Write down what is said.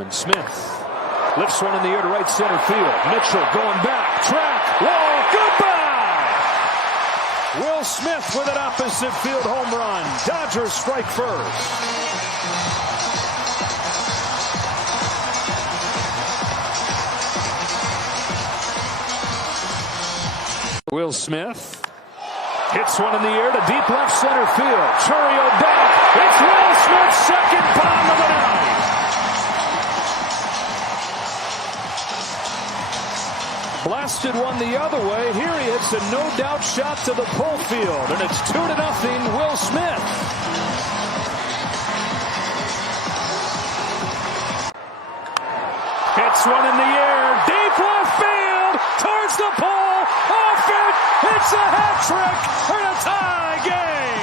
And Smith lifts one in the air to right center field. Mitchell going back, track, wall, goodbye! Will Smith with an opposite field home run. Dodgers strike first. Will Smith hits one in the air to deep left center field. Churio back. It's Will Smith's second bomb of the night. Blasted one the other way. Here he hits a no-doubt shot to the pull field, and it's 2-0 Will Smith. Hits one in the air, deep left field, towards the pole, off it, it's a hat trick, and a tie game.